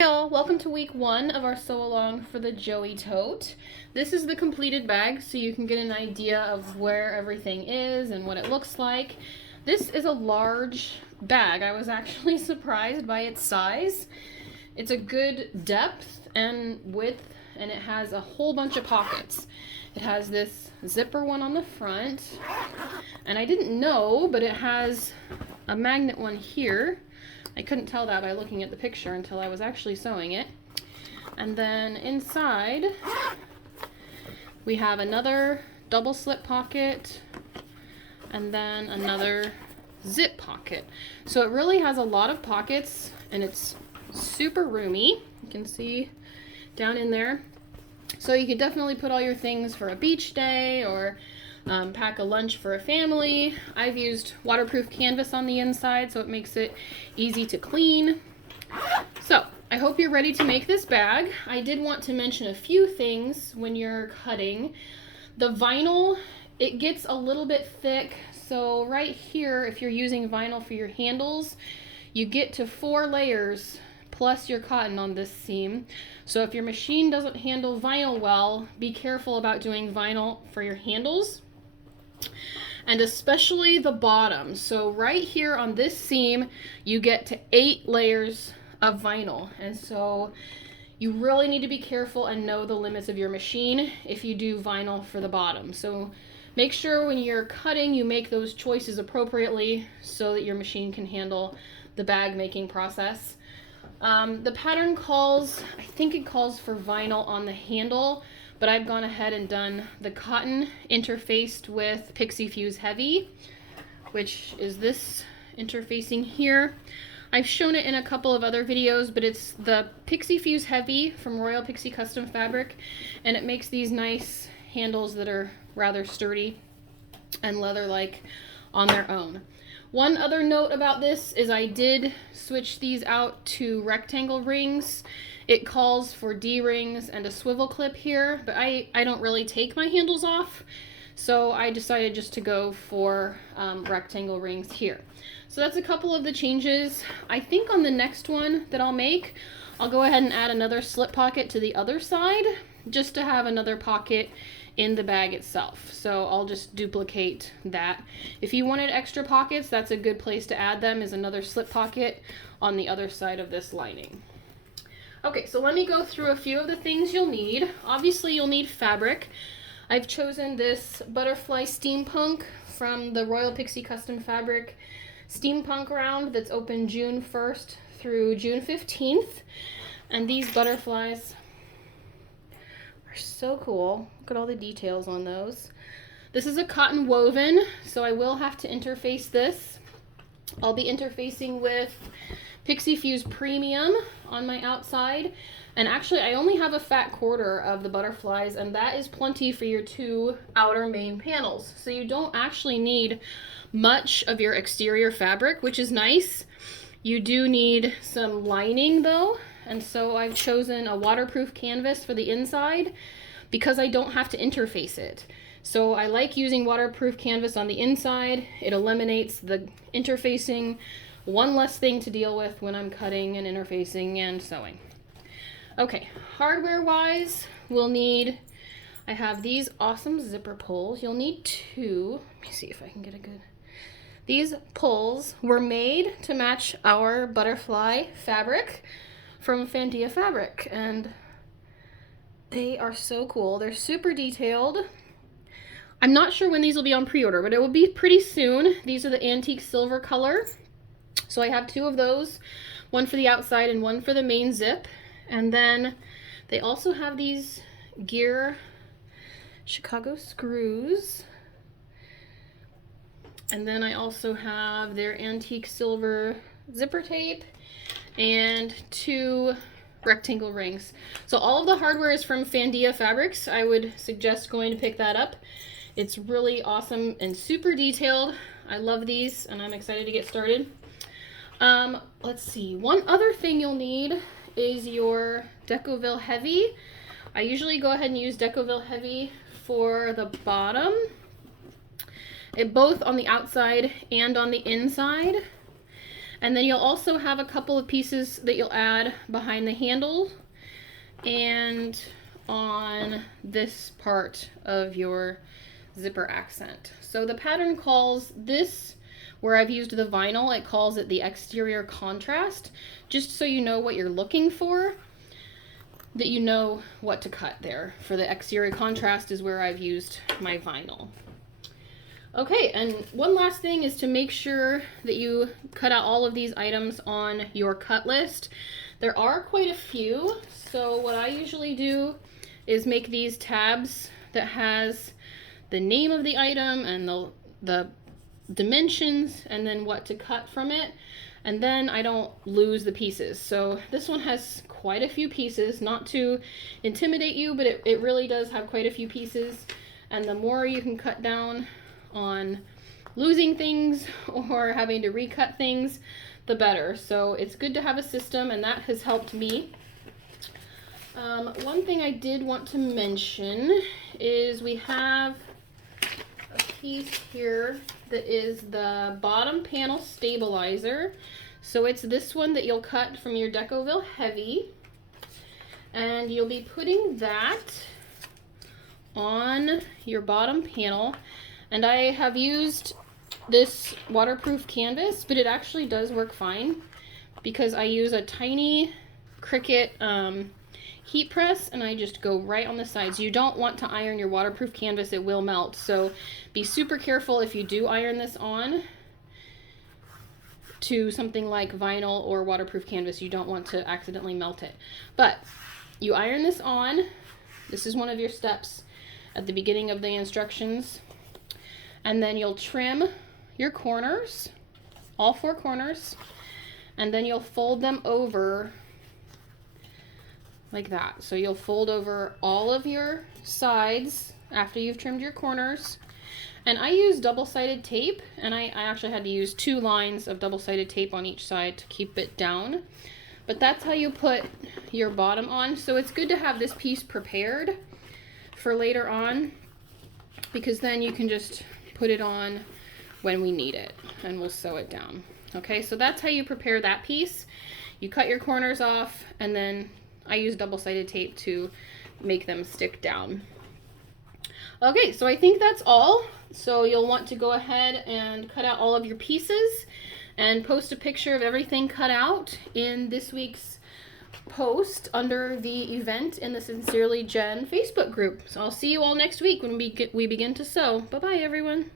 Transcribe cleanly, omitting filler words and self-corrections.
Hey all, welcome to week 1 of our sew along for the Joey Tote. This is the completed bag so you can get an idea of where everything is and what it looks like. This is a large bag. I was actually surprised by its size. It's a good depth and width, and it has a whole bunch of pockets. It has this zipper one on the front, and I didn't know, but it has a magnet one here. I couldn't tell that by looking at the picture until I was actually sewing it. And then inside, we have another double slip pocket and then another zip pocket. So it really has a lot of pockets and it's super roomy. You can see down in there. So you could definitely put all your things for a beach day or pack a lunch for a family. I've used waterproof canvas on the inside so it makes it easy to clean. So I hope you're ready to make this bag. I did want to mention a few things when you're cutting. The vinyl, it gets a little bit thick, so right here, if you're using vinyl for your handles, you get to 4 layers plus your cotton on this seam. So if your machine doesn't handle vinyl well, be careful about doing vinyl for your handles. And especially the bottom. So right here on this seam, you get to 8 layers of vinyl. And so you really need to be careful and know the limits of your machine if you do vinyl for the bottom. So make sure when you're cutting, you make those choices appropriately so that your machine can handle the bag making process. The pattern calls, I think it calls for vinyl on the handle, but I've gone ahead and done the cotton interfaced with PixieFuse Heavy, which is this interfacing here. I've shown it in a couple of other videos, but it's the PixieFuse Heavy from Royal Pixie Custom Fabric, and it makes these nice handles that are rather sturdy and leather-like on their own. One other note about this is I did switch these out to rectangle rings. It calls for D-rings and a swivel clip here, but I don't really take my handles off, so I decided just to go for rectangle rings here. So that's a couple of the changes. I think on the next one that I'll make, I'll go ahead and add another slip pocket to the other side just to have another pocket in the bag itself. So I'll just duplicate that. If you wanted extra pockets, that's a good place to add them, is another slip pocket on the other side of this lining. Okay, so let me go through a few of the things you'll need. Obviously you'll need fabric. I've chosen this butterfly steampunk from the Royal Pixie Custom Fabric steampunk round that's open June 1st through June 15th. And these butterflies are so cool. Look at all the details on those. This is a cotton woven, so I will have to interface this. I'll be interfacing with PixieFuse Premium on my outside. And actually, I only have a fat quarter of the butterflies, and that is plenty for your 2 outer main panels. So you don't actually need much of your exterior fabric, which is nice. You do need some lining though, and so I've chosen a waterproof canvas for the inside because I don't have to interface it. So I like using waterproof canvas on the inside. It eliminates the interfacing, one less thing to deal with when I'm cutting and interfacing and sewing. Okay, hardware wise, we'll need, I have these awesome zipper pulls. You'll need 2. Let me see if I can get a good. These pulls were made to match our butterfly fabric from Fandia Fabric, and they are so cool. They're super detailed. I'm not sure when these will be on pre-order, but it will be pretty soon. These are the antique silver color. So I have 2 of those, one for the outside and one for the main zip. And then they also have these Gear Chicago screws. And then I also have their antique silver zipper tape and 2 rectangle rings. So all of the hardware is from Fandia Fabrics. I would suggest going to pick that up. It's really awesome and super detailed. I love these and I'm excited to get started. Let's see, one other thing you'll need is your Decoville Heavy. I usually go ahead and use Decoville Heavy for the bottom, both on the outside and on the inside. And then you'll also have a couple of pieces that you'll add behind the handle and on this part of your zipper accent. So the pattern calls this, where I've used the vinyl, it calls it the exterior contrast, just so you know what you're looking for, that you know what to cut there. For the exterior contrast is where I've used my vinyl. Okay, and one last thing is to make sure that you cut out all of these items on your cut list. There are quite a few, so what I usually do is make these tabs that has the name of the item and the dimensions and then what to cut from it, and then I don't lose the pieces. So this one has quite a few pieces, not to intimidate you, but it really does have quite a few pieces, and the more you can cut down on losing things or having to recut things, the better. So it's good to have a system, and that has helped me. One thing I did want to mention is we have a piece here that is the bottom panel stabilizer. So it's this one that you'll cut from your Decoville Heavy, and you'll be putting that on your bottom panel. And I have used this waterproof canvas, but it actually does work fine because I use a tiny Cricut heat press, and I just go right on the sides. You don't want to iron your waterproof canvas, it will melt. So be super careful if you do iron this on to something like vinyl or waterproof canvas. You don't want to accidentally melt it. But you iron this on. This is one of your steps at the beginning of the instructions. And then you'll trim your corners, all 4 corners, and then you'll fold them over like that. So you'll fold over all of your sides after you've trimmed your corners. And I use double-sided tape, and I actually had to use 2 lines of double-sided tape on each side to keep it down. But that's how you put your bottom on. So it's good to have this piece prepared for later on, because then you can just put it on when we need it and we'll sew it down. Okay, so that's how you prepare that piece. You cut your corners off, and then I use double-sided tape to make them stick down. Okay, so I think that's all. So you'll want to go ahead and cut out all of your pieces and post a picture of everything cut out in this week's post under the event in the Sincerely Jen Facebook group. So I'll see you all next week when we begin to sew. Bye-bye, everyone.